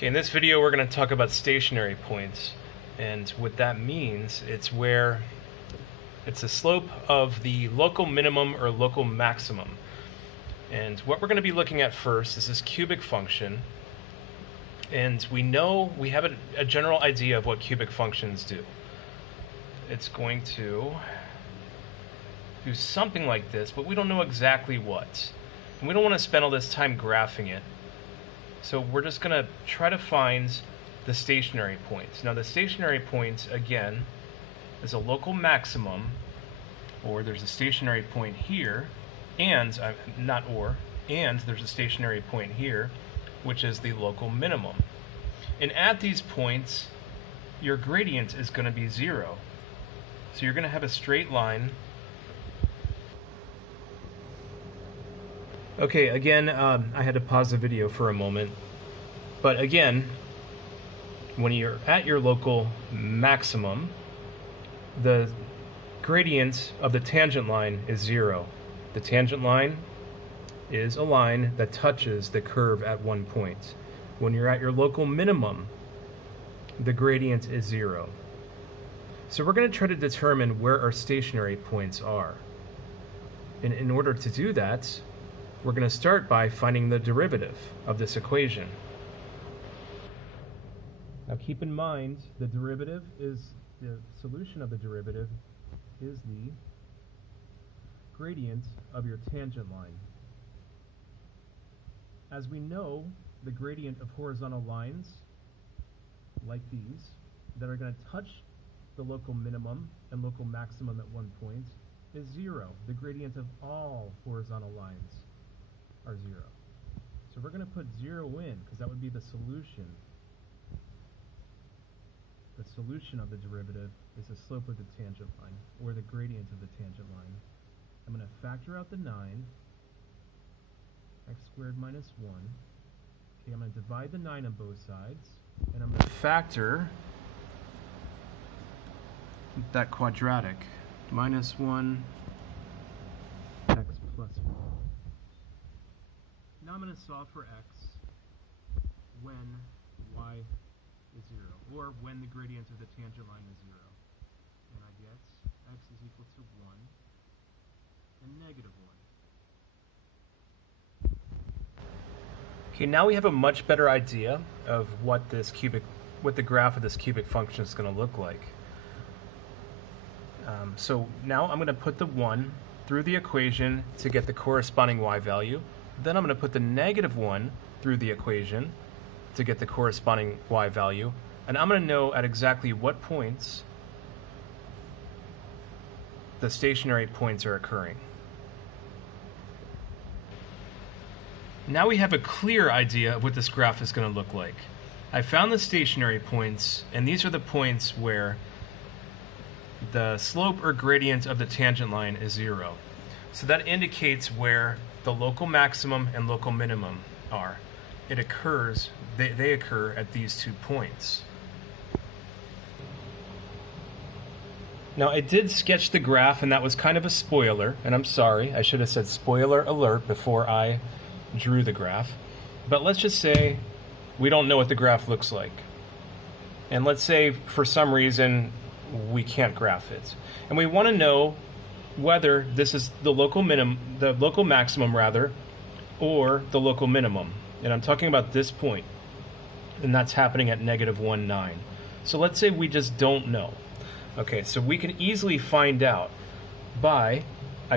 Okay, in this video we're going to talk about stationary points, and what that means, it's the slope of the local minimum or local maximum. And what we're going to be looking at first is this cubic function, and we have a general idea of what cubic functions do. It's going to do something like this, but we don't know exactly what. And we don't want to spend all this time graphing it. So we're just going to try to find the stationary points. Now the stationary points, again, is a local maximum, or there's a stationary point here, and there's a stationary point here, which is the local minimum. And at these points, your gradient is going to be 0. So you're going to have a straight line. Okay, again, I had to pause the video for a moment. But again, when you're at your local maximum, the gradient of the tangent line is 0. The tangent line is a line that touches the curve at one point. When you're at your local minimum, the gradient is 0. So we're going to try to determine where our stationary points are. And in order to do that, we're going to start by finding the derivative of this equation. Now keep in mind, the solution of the derivative is the gradient of your tangent line. As we know, the gradient of horizontal lines, like these, that are going to touch the local minimum and local maximum at one point, is 0. The gradient of all horizontal lines are 0. So we're going to put 0 in, because that would be the solution. The solution of the derivative is the slope of the tangent line, or the gradient of the tangent line. I'm going to factor out the 9, x squared minus 1. Okay, I'm going to divide the 9 on both sides, and I'm going to factor that quadratic, minus 1 x plus 1. Now I'm going to solve for x when y is 0, or when the gradient of the tangent line is 0. And I get x is equal to 1 and negative 1. Okay, now we have a much better idea of what the graph of this cubic function is going to look like. So now I'm going to put the 1 through the equation to get the corresponding y value. Then I'm going to put the negative 1 through the equation to get the corresponding y value. And I'm going to know at exactly what points the stationary points are occurring. Now we have a clear idea of what this graph is going to look like. I found the stationary points, and these are the points where the slope or gradient of the tangent line is 0. So that indicates where the local maximum and local minimum are. They occur at these 2 points. Now I did sketch the graph, and that was kind of a spoiler, and I'm sorry, I should have said spoiler alert before I drew the graph. But let's just say we don't know what the graph looks like. And let's say for some reason we can't graph it. And we want to know whether this is the local maximum rather, or the local minimum. And I'm talking about this point, and that's happening at negative 1, 9. So let's say we just don't know. Okay, so we can easily find out I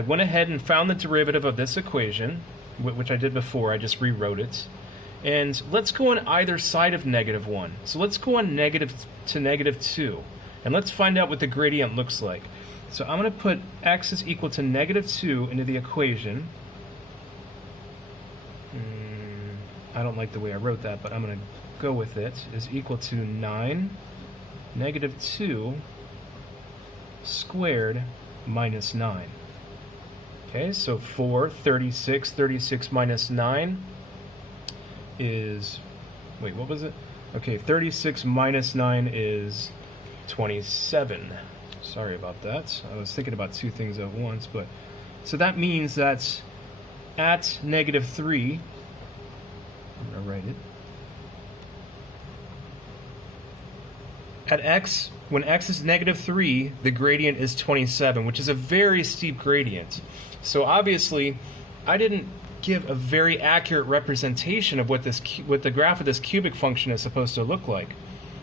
went ahead and found the derivative of this equation, which I did before, I just rewrote it. And let's go on either side of negative 1. So let's go on negative to negative 2. And let's find out what the gradient looks like. So I'm going to put x is equal to negative 2 into the equation. I don't like the way I wrote that, but I'm going to go with it. Is equal to 9 negative 2 squared minus 9. Okay, so 4, 36. 36 minus 9 is... Wait, what was it? Okay, 36 minus 9 is 27. Sorry about that. I was thinking about 2 things at once, but... So that means that at negative 3, I'm going to write it, At x, when x is -3, the gradient is 27, which is a very steep gradient. So obviously, I didn't give a very accurate representation of what the graph of this cubic function is supposed to look like.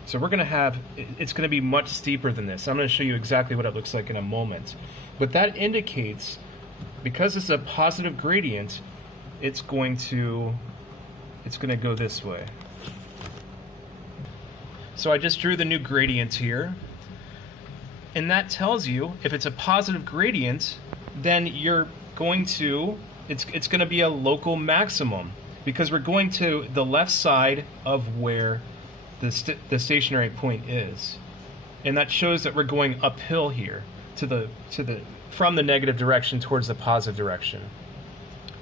So we're going to have, it's going to be much steeper than this. I'm going to show you exactly what it looks like in a moment. But that indicates, because it's a positive gradient, it's going to go this way. So I just drew the new gradient here. And that tells you, if it's a positive gradient, then you're going to, it's going to be a local maximum, because we're going to the left side of where the stationary point is. And that shows that we're going uphill here from the negative direction towards the positive direction.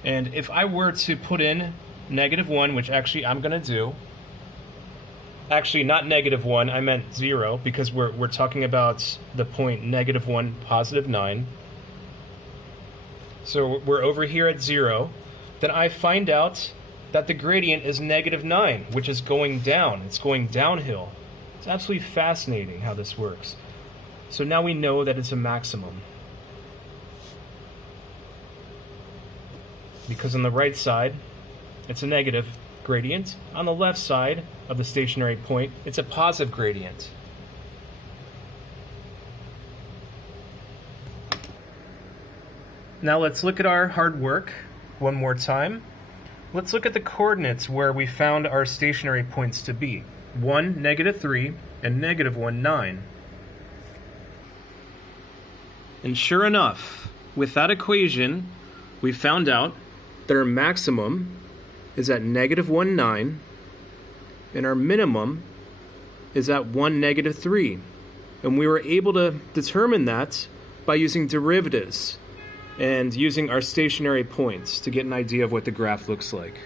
And if I were to put in -1, which actually I'm going to do, actually not -1, I meant 0, because we're talking about the point -1, +9. So we're over here at 0. Then I find out that the gradient is -9, which is going down. It's going downhill. It's absolutely fascinating how this works. So now we know that it's a maximum. Because on the right side, it's a negative gradient. On the left side of the stationary point, it's a positive gradient. Now let's look at our hard work one more time. Let's look at the coordinates where we found our stationary points to be. 1, -3, and -1, 9. And sure enough, with that equation, we found out that our maximum is at -1, 9, and our minimum is at 1, -3. And we were able to determine that by using derivatives and using our stationary points to get an idea of what the graph looks like.